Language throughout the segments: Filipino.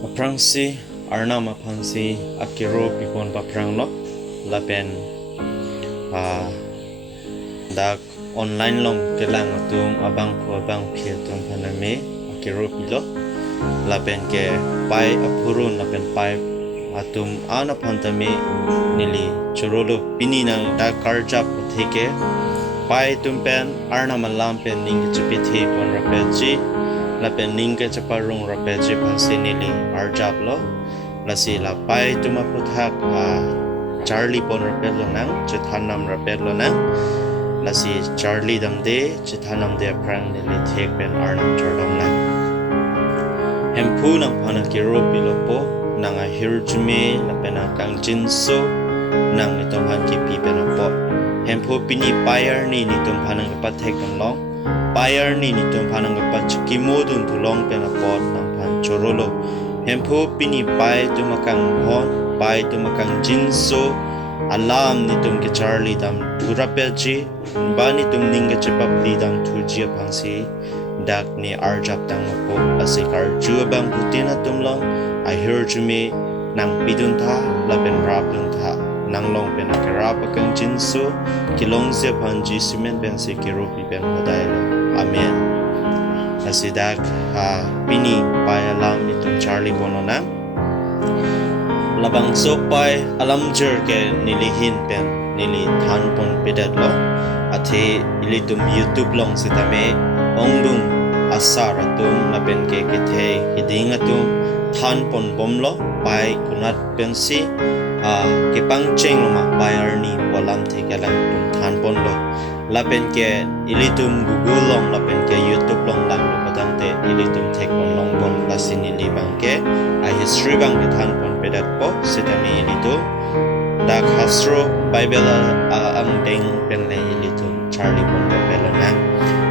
Aprangsi Arnam apangsi akiro pipon paprang lo lapen dak online long kelang atum abang ko abang phi atum paname akiro pilo lapen ke pai apurun lapen pai atum ana pantame neli chorolo Pini nang dak karja puthike pai tumpen Arnam lampen ning chipithe pon rapeji lapen Ning ke chaparung rapeji phansi neli arjap lo lasi la pai tuma puthak Charlie pon rapelo nang chethan nam rapelo nang lasi Charlie damde chethan namde prang neli thek pen Arnam chordong nang hempu nang phana kiro pilopo nang ahirjume lapena kang jinso nang nitom han ki pi pen apot hempu Pini bayar ni nitom phanang pathek long bayar ni nitom phanang pachki modun tulong pen apot nang phan chorolo hempu Pini pai tumakang hon pai tumakang jinso alam nitum ke Charlie dam thurapeji ba nitum Ning ke chepapli dam thuji phangsi dak ni arjap dang po ase karju abang phutin atumlong ahirjume nang pidun tha lapen rapdun tha nanglong pen akara pakang jinso kilong se phanji simen ben se kiropi ben hadailo amen asidak Pini pai alam nitum Charlie bonona labang sopai alam jer ke nilihin pen nili than pon pedat lo ate ilitum YouTube long sitame ongdung asar atum lapen ke kethe hiding atum than pon bomlo pai kunat pensi ke pangcheng ma bayar ni bolam thegalang tum than pon lo lapen ke ilitum Google long lapen ke YouTube long lang lo patante ilitum thek pon long bon lasini libang ke history bang ke than pon pedat po sitami ilito dak hastro Bible ang ding pen le ilitum Charlie pon belo na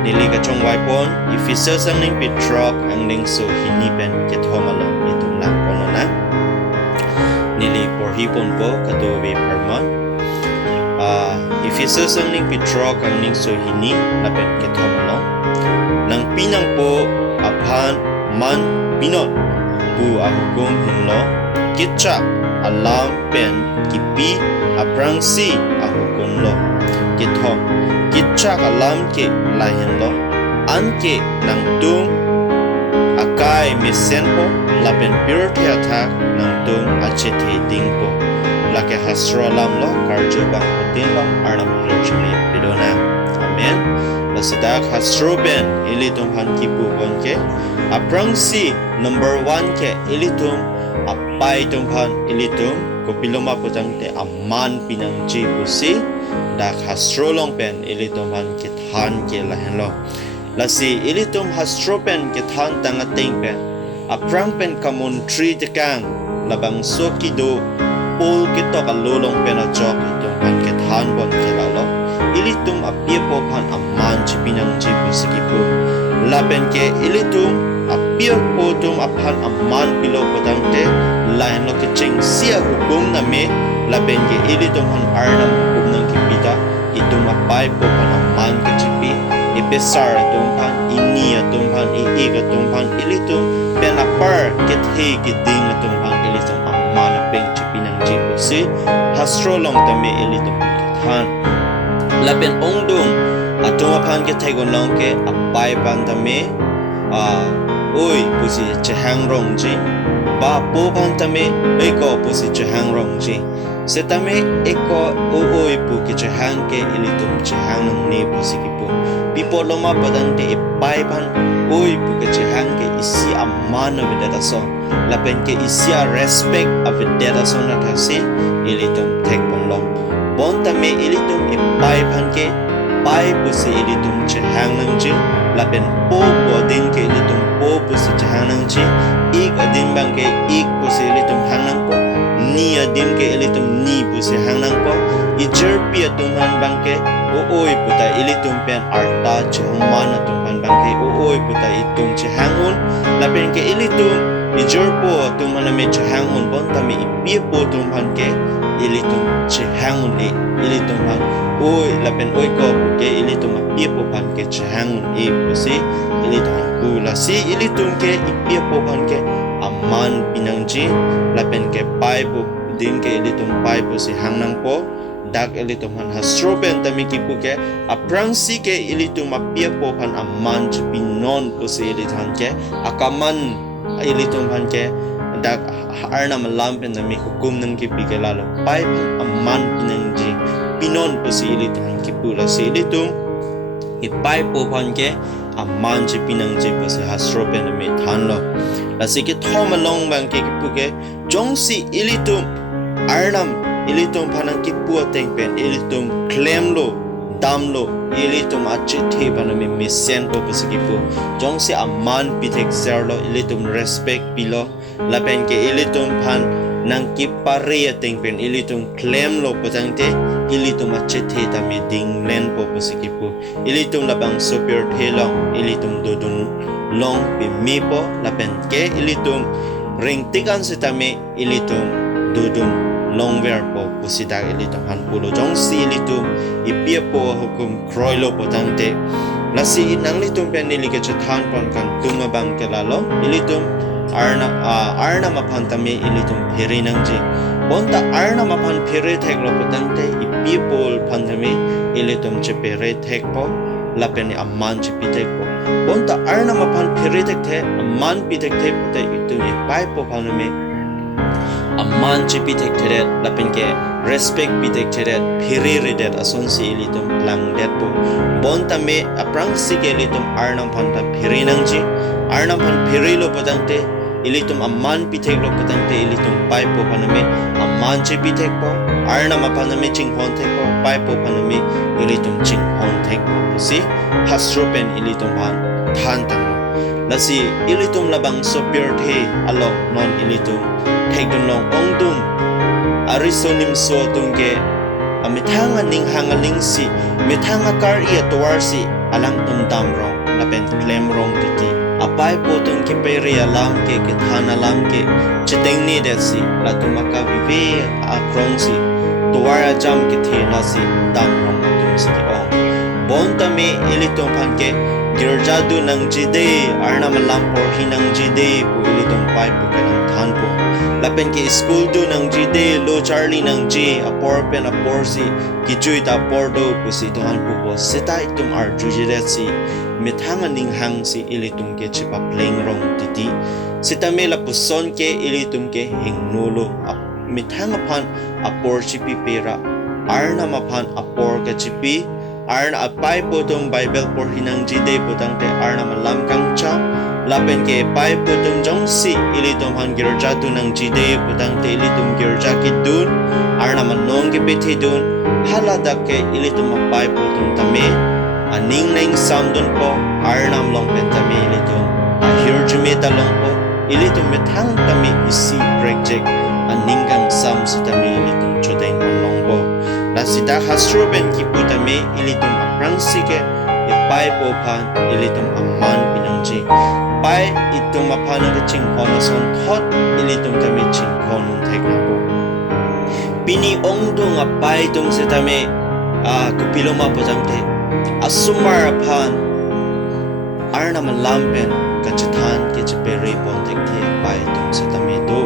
nili ka chong wai pon Ephesus ang ning Petrok ang ning so hinipen ke thomalong itum lang kono na nili por hipon po katuwi permon Ephesus ang ning Petrok ang ning so hini lapen ke thomalong nang pinang po aphan man pinot bu ahukum hinlo kitcha alam pen kipi aprangsi ahukum lo kithom kitcha alam ke lahin lo anke nang tung akai mesen po lapen purity attack nang tung achete ding po lake hastro alam lo karju bang phutin lo Arnam ahirjume pidona amen lasidak hastro ben ilitum han kipu bonke aprangsi number 1 ke ilitum apai tumphan ilitum kopiloma putang te aman pinang ji pusi dak hastro long pen ilitum han kithan ke lahen lo lasi ilitum hastro pen kithan tangating pen aprang pen kamun tri tekang labang sokido pul kitok alulong pen ajok itum han kithan bon kelalo ilitum apiepo phan aman ji pinang ji pusikipu lapen ke ilitum apir potum aphan aman pilo potangte lain lo keching sia hubung na me laben ke ilitum han Arnam hubung nang kipita itum apai po pan aman kechipi ibesar tumpan ini tumpan iig tumpan ilitum pen apar kethe kiding tumpan ilitum aman peng chipi nang jipusi hastro long tame ilitum kithan laben ongdung atum aphan kethe gon long ke apai pan tame oi pusi chehang rong ji ba po pan tame eko pusi chehang rong ji setame eko oi pu ke chehang ke ilitum chehang nang ne pusi ki pu pipo loma padan te pai pan oi pu ke chehang ke isi amana vedata so lapen ke isi respect avedata so na thase ilitum thek pon long bon tame ilitum pai pan ke pai pusi ilitum chehang nang ji lapen po boding ke ilitum po pusi chehang nang ji ik adin bang ke ik pusi ilitum hang nang po ni adin ke ilitum ni pusi hang nang po ijerpi atum han bang ke oi puta ilitum pen arta chehman atum han bang ke oi puta itum chehangun lapen ke ilitum ijerpo atum han me chehangun bon tami ipi po tum han ke ilitum chehangun ilitum han oi lapen oi ko ke ilitum ipi po pan ke chehangun pusi ilitum ku la si ilitum ke ipi po pan ke aman pinangji lapen ke pai po din ke ilitum pai po si hangnang po dak ilitum han hasroben tami kipu ke aprang si ke ilitum apia po pan aman pinon po si ilitan ke akaman ilitum han ke dak Arnam lapen tami hukum nang kipi ke lalo pai pan aman pinangji pinon po si ilitum kipu la si ilitum ipai po pan ke aman pinangji po si hasroben tami thanlo la si ke thom long bang ke kipu ke jongsi ilitum Arnam ilitum panang kipu tengpen ilitum claim lo damlo ilitum achithe panami misen po pasikipu jongsi aman pitek zerlo ilitum respect pilo lapen ke ilitum pan nang kipare tengpen ilitum claim lo potangte ilitum achithe tami ding len po pasikipu ilitum labang superior thelo ilitum dodun long pi mi po lapen ke ilitum ring tikan sitami ilitum dodun longwear po pusidak ilitum han pulo jong si ilitum ipia po hukum chorolo potante lasi nanglitum pen nili ke chethan pon kan tumabang kelalo ilitum Arnam apantami ilitum perinangji bonta Arnam apan pere theklo potante ipia po pantami ilitum chepere thekpo lapen amman chipitek po bonta Arnam apan pere thekte amman pitek the pote itu ipai po panami amman chipitek teret lapen ke respect pitek teret phiri redet asonsi ilitum lang det po bonta me aprang sige ilitum Arnam phanta phiri nangji Arnam phan phiri lo potangte ilitum amman pitek lo potangte ilitum pai po paname amman chipitek po Arnam paname chinghon thek po pai po paname ilitum chinghon thek po si hasropen ilitum phan than tang lasi ilitum labang superior the alo non ilitum thekdon long ongdum arisonim so tungge amithanga ning hangaling si mithanga kar ia towarsi alang tum dam rong lapen claim rong titi apai potong ke peria lam ke thana lam ke chiteng ni desi latumaka vive akrong si tuwara jam ke thena si dam rong tum si ong bonta me ilitum phan ke girjadu nang jide Arnam lampor hinang jide pu ilitum pai pu kanang than po lapen ke school do nang jide lo charlie nang ji apor pen apor si kijui ta pordo pu si tuhan pu po sita itum ahirjume si mithanga ning hang si ilitum ke chipa playing rong titi sita me la puson ke ilitum ke hingnulo mithanga phan apor chipi pera Arnam phan apor ke chipi Arna apai potong Bible por hinang jide potang te Arnam lam kang cha lapen ke pai potong jongsi ilitum han girja tu nang jide potang te ilitum girja kidun Arnam nong ke peti dun halada ke ilitum apai potong tame aning neng samdun po Arnam long pen tame ilitum ahirjume talong po ilitum methang tame isi project aning kang sam si tame ilitum chodain long po Nasita hasroben kiputame ilitum aprangsike ipai po pan ilitum amman pinangji pai itum mapana ke chinghon son thot ilitum tame chinghon thekna po Pini ongdong apai tum setame kupiloma potangte asumar pan Arnam lampen ka chethan ke chepere pon thekte pai tum setame do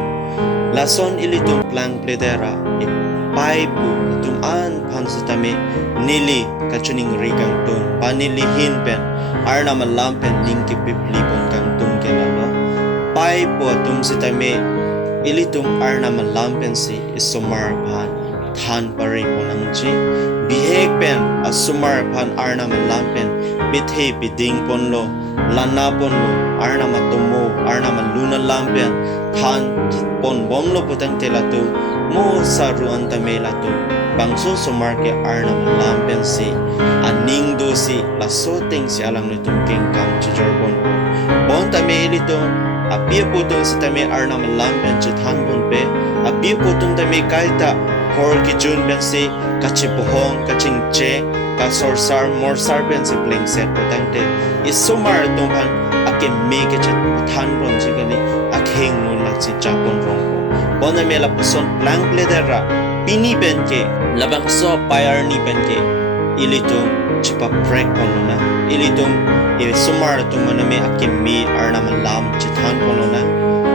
lason ilitum plang pledera pai pu tuman pan setame neli kachuning rigang tun panili hin pen Arnam lampen ning ke pipli pon kang tum ke lalo pai pu tum setame ilitum Arnam lampen si isumar pan than pare ponang ji bihek pen asumar pan Arnam lampen bithe biding ponlo lana ponlo Arnam tomo Arnam luna lampen than pon bomlo potang telatu mo saruan tamelatu bangso sumar ke Arnam lampen si aning do si lasoteng si alang nitum kingkam chijorbon bon tame ilito apia putong si tame Arnam lampen chithan bon pe apia putong tame kaita hor ki jun ben si kachipohong kachingche kasorsar morsar ben si pling set potangte isumar tumpan ake mege chithan bon jigali akheng non la chi chapon rong Bona mela puson plang pledera Pini benke labang so payar ni benke ilitum chipa prek ponona ilitum sumar tu maname akimi Arnam lam chithan ponona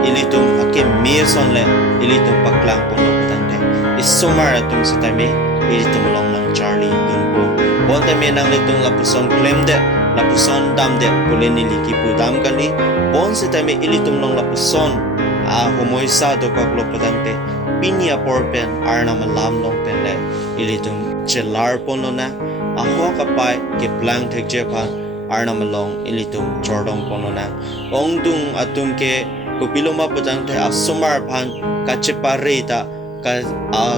ilitum ake meson le ilitum paklang pon lo putante isumar atung sa tami ilitum long nang Charlie dunpo bon tami nang litung lapuson claim de lapuson dam de pulin niliki pudam kali bon sa tami ilitum long lapuson homoisa do kaklo putante Pini aporpen Arnam alam long pen le ilitum chelar pon lo na aho kapai ke plang thek jepan Arnam along ilitum chordong pon lo na ongdung atum ke kupiloma putante asumar pan kacheparita ka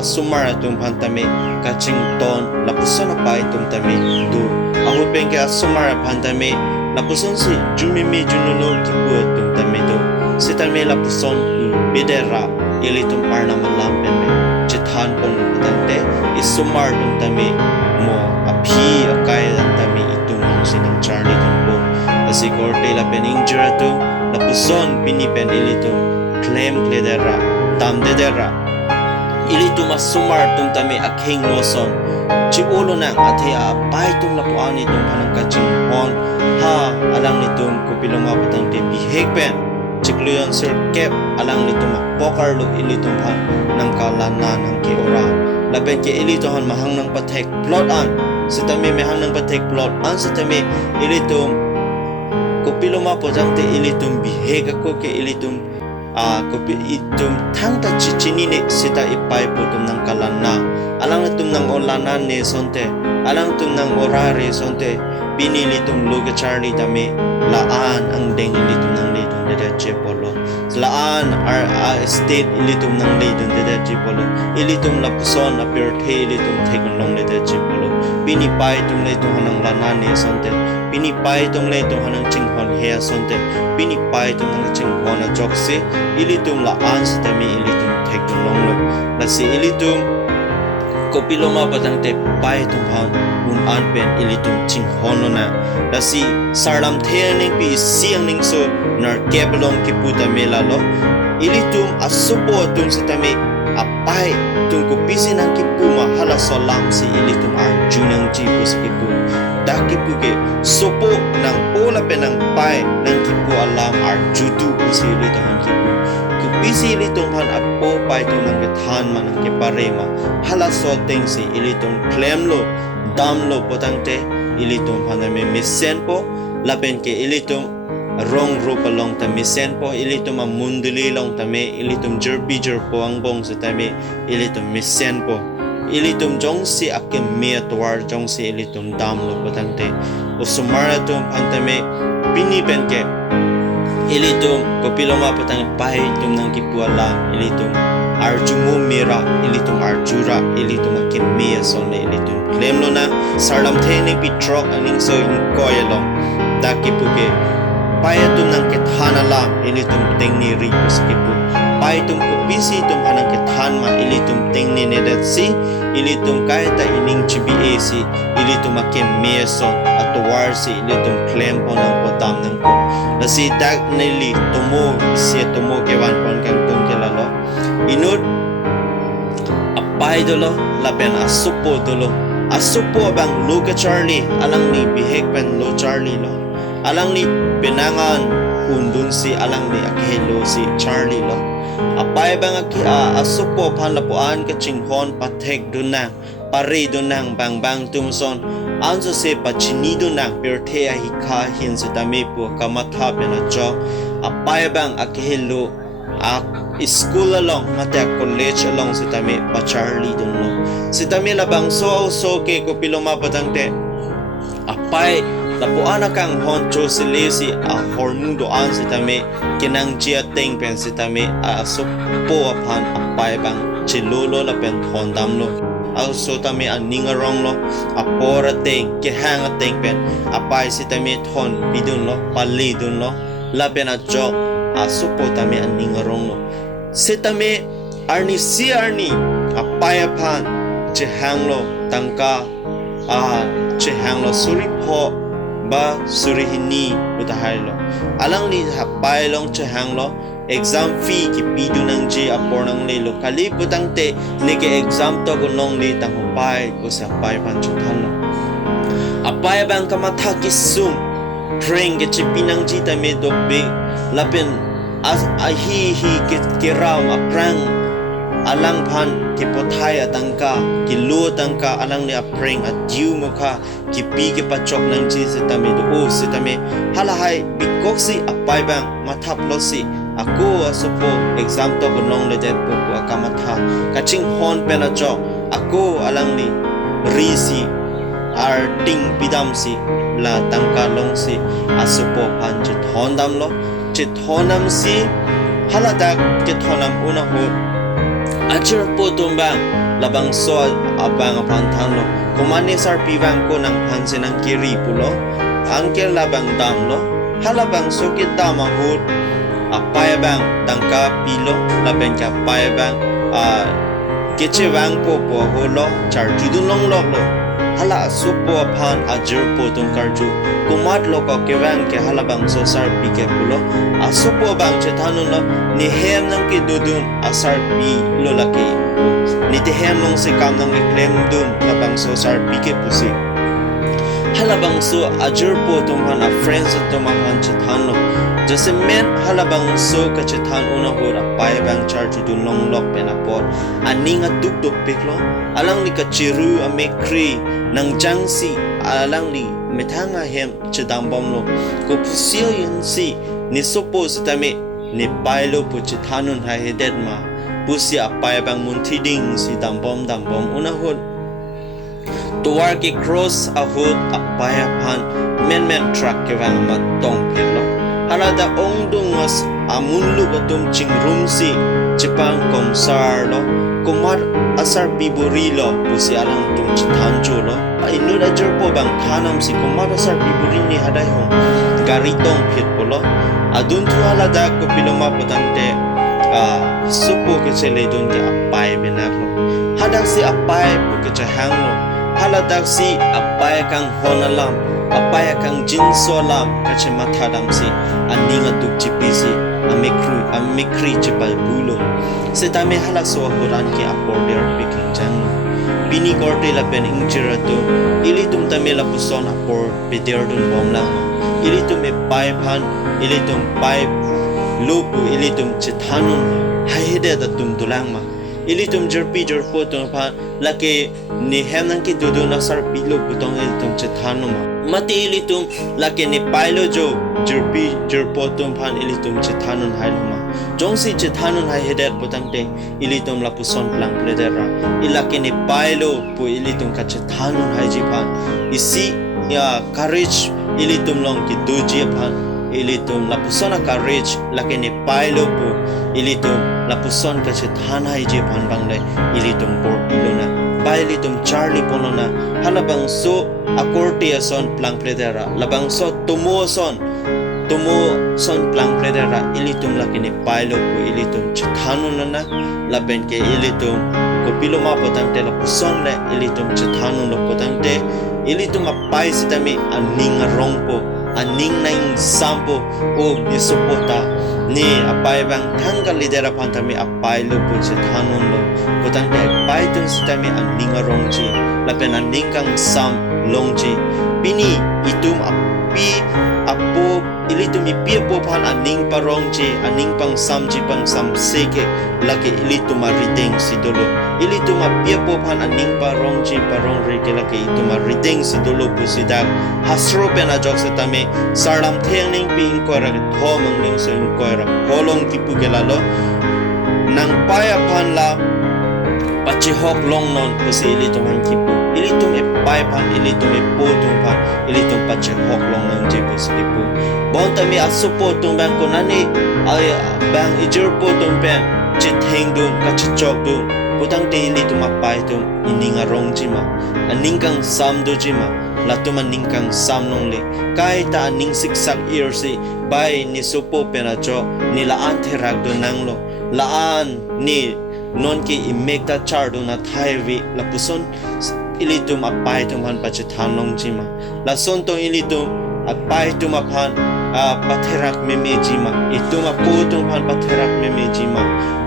sumar atum pan tami kaching ton lapuson apai tum tami du aho pen ke asumar pan tami lapuson si jumimi jununo kipu atum tami do si tami lapuson bidera ilitum Arnam alam pen me chethan pon putante isumar tum tami mo api akai dan tami itum sinang Charlie tumpo kasi korte lapen injura tu lapuson Pini pen ilitum claim kledera tam dedera ilitum asumar tum tami aking noson ci ulo nang athea pai tum lapuan itum hanang kaching pon ha alang nitum kupiloma patang te bihek pen cikluyon sir kep alang nitum pokar lu ilitum han nang kalana nang keora lapen ke ilitohan mahang nang patek plot an sitami mahang nang patek plot an sitami ilitum kupiloma patang te ilitum bihek ako ke ilitum kopi itum tangta chichini ne sita ipai putum nang kalana alang nitum nang olana ne sonte alang tum nang orare sonte pinilitum luga Charlie tami laan ang deng ilitum nang lidun dedache polo laan state ilitum nang lidun dedache polo ilitum lapuson apirte ilitum tegunlong dedache polo pinipai tum litum hanang lanane sonte pinipai tum litum hanang chinghon hea sonte pinipai tum nang chinghon na jokse ilitum laan sa tami ilitum tegunlong lo lasi ilitum kopiloma patang te pai tum han unan pen ilitum chinghono na lasi sarlam thening pi siang ning so nar kebelong kiputa melalo ilitum asupo tum sa tami apai tum ko pisin ang kipuma hala solam si ilitum ahirjume jipo sa kipu dakipu ke sopo nang ola pen ang pai nang kipu alam ahirjutu si ilitum ang kipu kupisi ilitum han apo pai tum nang kethan man ang keparema hala so teng si ilitum claim lo dam lo potangte ilitum haname misen po lapen ke ilitum rong rupa long ta misen po ilitum munduli long tame ilitum jerbi po ang bong sa tame ilitum misen po ilitum jong si akem mea tuwar jong si ilitum dam lo potangte usumara tum pantame Pini pen ke ilitum kopiloma potang pai tum nang kipuala ilitum ahirjume mera ilitum ahirjura ilitum akem mea son ilitum claim lo na sarlam thene pitrok aning so koyelo dakipuke payatum nang kethana la ilitum tengni ri puskipu paitum kupisi tum hanang kethan ma ilitum tengni nedatsi ilitum kaita ining chibi si ilitum akem meson atwar si ilitum claim po nang potam nang po lasi dag neli tumo si tumo kewan pon kang tum kelalo inut apai dolo lapen asupo dolo asupo bang luga Charlie alang ni bihek pen lo Charlie lo alang ni pinangan undun si alang ni akelo si Charlie lo apay bang asupo pan lapuan ka chinghon patek dunang pare dunang bang bang tumson anso se pachini dunang pirte hika hin sa tamipo kamatha penacho apay bang akelo school along mata college along sa tami pa Charlie dunno si tami labang so ke ko piloma patangte apay lapuan kang honcho silesi hormundo an si tami kinang chia teng pen si tami supo apan apay bang chilolo la pen hondam lo also tami ningarong lo apora teng kehang teng pen apay si tami thon bidun lo pali dun lo la pen ajo supo tami ningarong lo si tami arni apay apan chehang lo tangka chehang lo suripo ba surihini utahalo alang ni hapay long chehang lo exam fee ki pidu nang je apor nang lelo kali putang te nege exam to gunong li tang hupay ko sa pay panchutan lo apay bang kamatha ki sum pring ke chipinang ji ta me dobe lapen as hi kiram aprang alang pan ki pothai atangka ki lu tangka alang ni apreng at jiu mukha ki pi ki pachok nang chi sitame do o sitame halahai bikoksi apai bang mathap losi ako asupo exam to gonong le jet po akamatha kaching hon pena chok ako alang ni risi ar ting pidam si la tangka long si asupo pan chit hondam lo chit honam si haladak chit honam una ho achir po tumbang labang so abang apantan lo kumani sar pivang ko nang pansin ang kiri pulo angkel labang dam lo halabang sukit dama hud apayabang tangka pilo laben ka apayabang kechewang po holo char judulong lo hala supo pan ajir po tung karju kumat lo ko kewang ke halabang so sar pike pulo asupo bang chethanun lo ni hem nang ki dudun asar pi lo laki ni te hem nong se kam nang claim dun labang so sar pike pusi halabang so ajir po tung han a friends to man chethan lo jose men halabang so ka chethan una hora pai bang charge du long lok pen apot aning atuk duk peklo alang ni ka chiru a mekri nang jangsi alang ni methanga hem chedam bom lo ko pusio yin si ni sopo sitame ni pailo pu chethanun ha hedet ma pusia pai bang munthiding si dambom una hot tuwar ki cross a hot apaya phan men truck ke wang ma tong phelo halada ongdungos amunlu batum chingrum si chipang komsar lo kumar asar biburi lo pusi alang tum chithan chulo inura jerpo bang thanam si kumar asar biburi ni hadai ho gari tong phit polo adun thu halada ko piloma potante supo ke chele dun ke apai benak lo hadak si apai pu ke chahang lo haladak si apai kang honalam apai kang jinsolam kache mathadam si aninga duk chipisi amikri chipal bulo setame halak so horan ke aporder piking jang pini korte lapen injira to ilitum tamela puson apor peder dun bomlang ilitum e pai phan ilitum pai lupu ilitum chethanun haide da tum dulang ma ilitum jerpi jerpo to pha lake ni hemnang ki dudu na sar pilo butong ilitum chethanum mati ilitum lake ni pailo jo jerpi jerpo tum phan ilitum chethanun hailuma jongsi chethanun hai hedet butangte ilitum la puson plang pledera ilake ni pailo pu ilitum ka chethanun hai ji phan isi ya courage ilitum long ki duji phan ilitum la pusona courage lake ni pailo pu ilitum la puson ka chethan hai ji phan bangle ilitum por ilona bailitum charlie ponona halabang so akorte son plang pledera labang so tumo son plang pledera ilitum lakini pailo pu ilitum chethanunana laben ke ilitum kopiloma potangte la puson le ilitum chethanun lo potangte ilitum apai sitami aning rongpo aning naing sampo o nisupota ni apai bang thanggal lidera pantami apai lo pu chethanun lo potangte apai tun sitami aning rongji lapen aning kang sam longji pini itum api apo ilitum ipi po phan aning parongji aning pang samji pang sam seke lake ilitum rideng sidolo ilitum api po phan aning parongji parong reke lake itum rideng sidolo pusidak hasro pena jok setame sarlam theng ning ping kora thomang ning sen kora holong tipu gelalo nang paya phan la pachi hok long non pusi ilitum han kipu ilitum e pai phan ilitum e po tum phan ilitum pachi hok long nang je pusi pu bon tami asupo tum bang konani ay bang ijur po tum pen chitheng dun kachchok dun putang te ilitum apai tum ininga rong jima aningkang sam do jima latuma ningkang sam nong le kai ta ning siksak year si bai ni supo pena jo ni laan therak do nanglo laan ni non ki imek ta char do na thaiwi la puson ilitum apai tum han pachi thanong jima la son to ilitum apai tum aphan patherak meme jima itum apo tum han patherak meme jima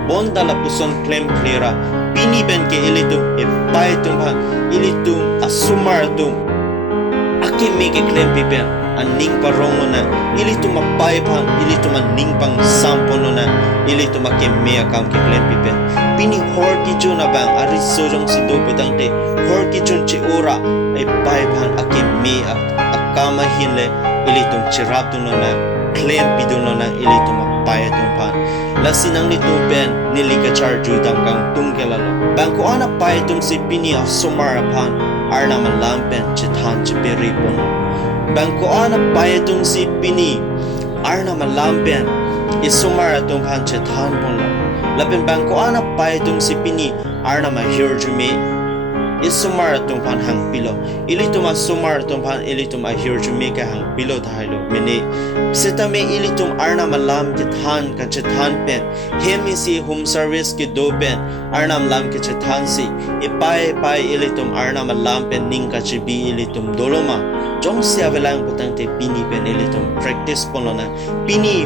bonda la puson claim cleara pini ben ke ilitum apai tum han ilitum asumar tum akim me ke claim pipen ning parong lo na ilitum mapai pan ilitum ning pang sampon lo na ilitum makeme akam ke klempi pen pini hor ki jun abang ari sojong si do putang te hor ki jun chi ora ai pai pan akeme akama hinle ilitum chirap dun lo na klempi dun lo na ilitum mapai dun pan lasinang ni tupen nilika charju dam kang tungkelalo bangko ana pai tum si pini asumar pan Arnam lapen chethan chiperi pon bangko ana pai tum si pini Arnam lapen isumar tum pan chethan pon lapen bangko ana pai tum si pini Arnam ahirjume isumar tum pan hang pilo ilitum asumar tum pan ilitum ahirjume ka hang pilo thailo mene setame ilitum Arnam lam chethan ka chethan pen hemi si home service ki do pen Arnam lam ke chethan si ipai pai ilitum Arnam lam pen ning ka chibi ilitum doloma jong sia velang putang te pini pen ilitum practice polona pini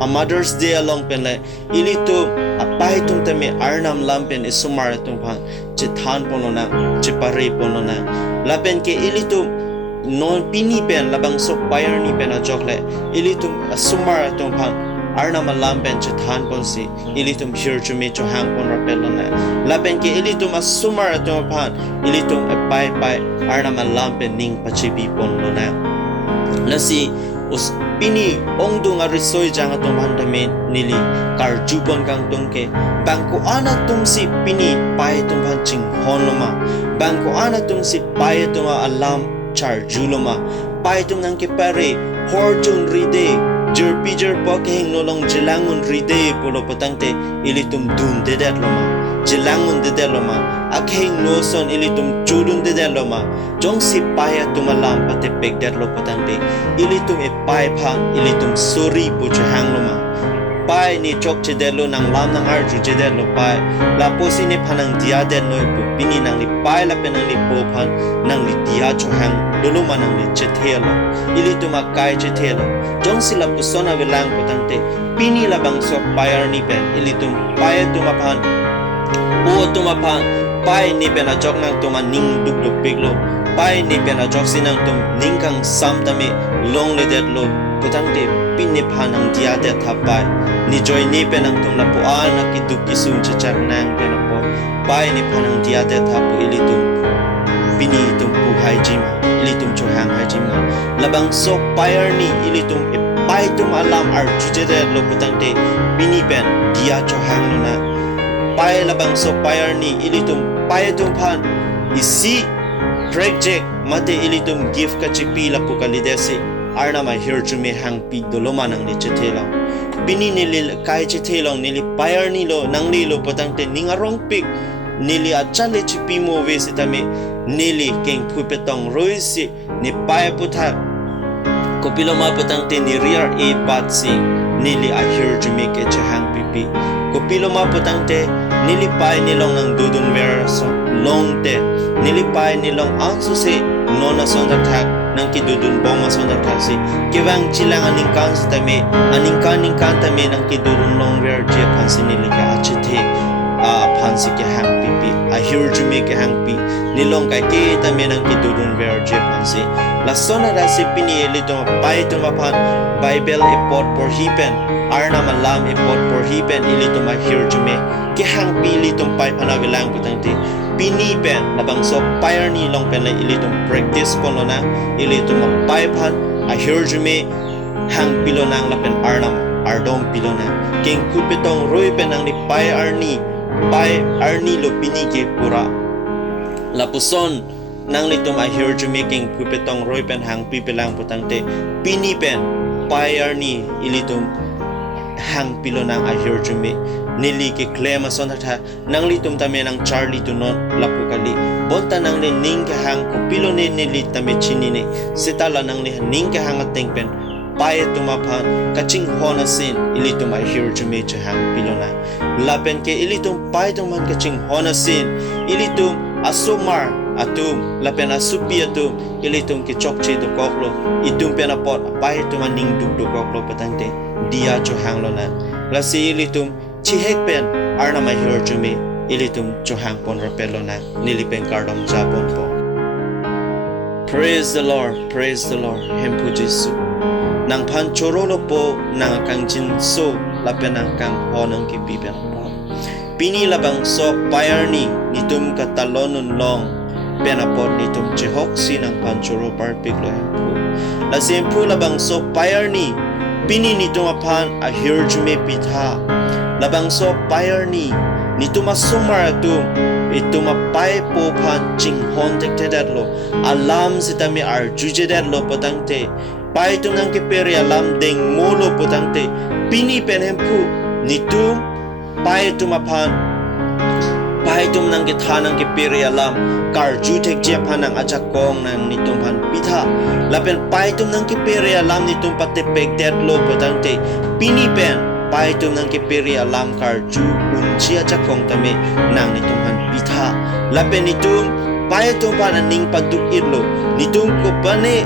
a Mother's Day along pen le ilitum apai tum tame Arnam lam pen isumar tum pan chethan polona chipare polona lapen ke ilitum non pini pen labang sok bayar ni pen a jokle ilitum asumar tum pan Arnam lam pen chethan pon si ilitum ahirjume cho hang pon rapelona lapen ke ilitum asumar tum pan ilitum apai pai Arnam lam pen ning pachibi pon lona nasi us pini ongdung arisoi jang atum handame nili karju pon kang tungke bangko ana tum si pini pai tum han ching honoma bangko ana tum si pai tum alam charju loma pai tum nang ke pare horjun ride jerpijer pokeng nolong jelangun ride polo patangte ilitum dun dedat loma jelangun dedat loma akheng noson ilitum chulun dedat loma jong si paya tumalam patepek dat lo patangte ilitum e pai phan ilitum sori pu chhang loma pai ni chok chedelo nang lam nang arju chedelo pai la posi ne phanang dia den noi pu pini nang li pai la penang li po phan nang li dia chhang doloma nang li chethelo ilitum akai chethelo jong sila pusona velang patangte pini la bangso payar ni pen ilitum pai tumapan o tumapan pai ni pen ajok nang tuma ning duk duk piglo pai ni pen ajok sinang tum ning kang sam tame long le det lo putangte pinni phanang dia de thapai ni joy ni pen ang tum la pu an na ki duk ki sun chachak nang pen po pai ni phanang dia de thapu ilitum pini tum pu hai jim ilitum chohang hai jim labang so payar ni ilitum e pai tum alam ar juje de lo putangte pini pen dia chohang no na pai labang so payar ni ilitum pai tum phan isi project mate ilitum gift ka chipi la pu kalidesi Arnam ahirjume hang pi doloma nang ni chethela pini nilil kai chethelong nili payar ni lo nang ni lo patangte ningarong pik nili achale chipi mo ve sitame nili keng phupetong roisi ni pai putha kopiloma patangte ni rear e patsi nili ahirjume ke chhang pipi kopiloma patangte nili pai nilong nang dudun ver so long te nili pai nilong ansu se nona sonda thak nang ki dudun boma sonda thak si kiwang chilang aning kan tame aning kan tame nang ki dudun long ver je phansi nili ka achithe phansi ke hang pipi ahirjume ke hang pi nilong kai ke tame nang ki dudun ver je phansi la sona rasi pini elito pai to maphan bible apot por hipen Arnam lam apot por hipen elito ahirjume ke hang pi litum pai phana velang putangti pini pen labang so payar ni long pen la ilitum practice polona ilitum pai phan ahirjume hang pilonang lapen Arnam ardom pilona king kupetong roi pen ang ni pai arni lo pini ke pura lapuson nang litum ahirjume king kupetong roi pen hang pipelang putangte pini pen pai arni ilitum hang pilonang ahirjume nili ke klema sonatha nangli tum tame nang charlie tu non lapu kali bonta nang le ning ke hang ko pilone nili tame chini ne sitala nang le ning ke hang ateng pen pai tuma phan kaching hona sin ili tuma ahirjume che hang pilona lapen ke ili tum pai tum man kaching hona sin ili tum asumar atum lapen asupi atum ili tum ke chokche do koklo itum pen apot pai tuma ning duk do koklo patante dia cho hang lona lasi ili tum chihek pen Arnam ahirjume ilitum chohang pon rapelona nilipen kardom japon po Praise the Lord, hempu Jesu. Nang pan chorolo po nang kang jinso lapen ang kang honang kibiben po. Pini labang so payarni nitum katalonon long penapot nitum jehok sinang pan choro parpiglo hempu. La sempu labang so payarni pini nitum apan ahirjume pitha. Labang so payarni nitum asumaratum itu mapai po pan chinghon tektedatlo alam sitami arjujedatlo potangte pai tum nang keperi alam deng molo potangte pini penhempu nitu pai tum apan pai tum nang kethanang keperi alam karju tekje panang ajakong nang nitum pan pitha lapen pai tum nang keperi alam nitum patepek datlo potangte pini pen pai tum nang keperi alam karju unchi ajakong tame nang nitum pan pitha lapen nitum pai tum pan ning paduk iklo nitum ko pane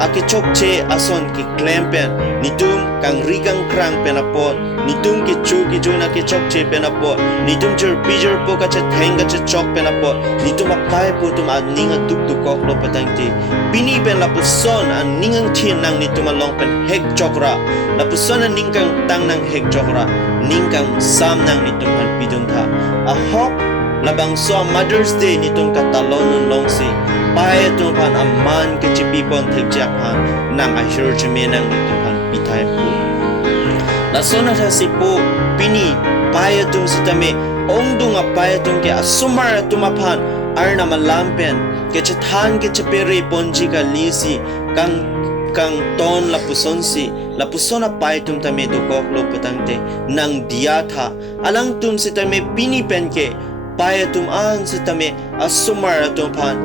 akichokche ason ki klempen nitum kang rigang krang penapot nitum ki chu ki juna ki chokche penapot nitum jur pijer po ka che thenga che chok penapot nitum apai po tum ad ninga tuk tuk kok lo patangti pini pen lapuson an ningang thin nang nitum along pen hek chokra lapuson an ningkang tang nang hek chokra ningkang sam nang nitum han pidun tha a hok labang so Mother's Day nitong katalonon longsi pai tung pan aman kechipipon tekjapan nang ahirjume nang nitong pan pitay po lasona si po pini pai tung sitame ongdung a pai tung ke asumar tumapan Arnam lapen kechethan kecheperi ponji ka lisi kang ton lapusona pai tum tame dukok lopatangte nang diatha alang tum sitame pini penke pai tum an sitame asumar tumpan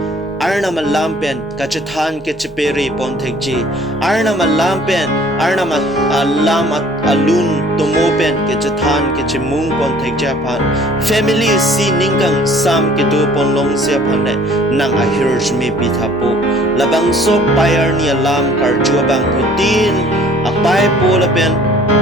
Arnam lapen kachethan kecheperi pontekji Arnam lapen Arnam alam at alun tumopen kechethan kechemung pontekjapan family si ningkang sam ketupon long siapan nang ahirjume pithapo labang so payar ni alam karju abang phutin apai po lapen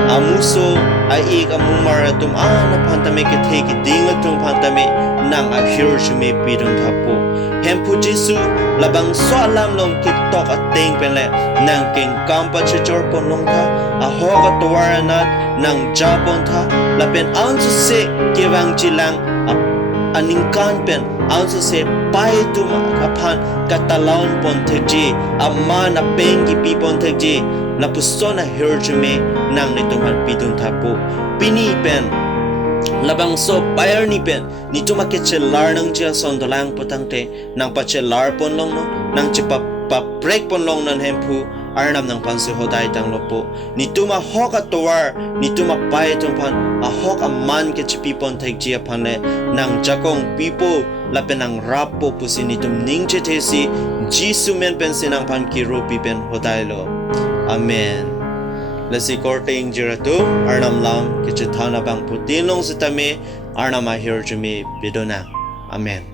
amuso ai amumar atum napantame ketheki dingatum pantame nang ahirjume pidon thapo hempu Jesu labang so alam long tiktok at ting penle nang king kampa chechor pon long tha ahoga tuwaranat nang japon tha lapen anso se kewang jilang aningkan pen anso se pai tum apan katalaon pon tekji amma na pengi pi pon tekji lapusona ahirjume nang nituman pidun thapo pini pen labang so bayar ni pen nito makechelar nang jia sondolang potangte nang pachelar pon long no nang chipa break pon long nan hempu Arnam nang pansi hodai tang lopo nito ma hok atwar nito ma pai tong pan a hok aman ke chipi pon thek jia panle nang jakong pipo lapen nang rapo pusi nitum ning chetesi Jesu men pen sinang pan ki ropi pen hodai lo amen lasi korting jiratu Arnam lam ke chethana bang phutin long sitame Arnam ahirjume bidona amen.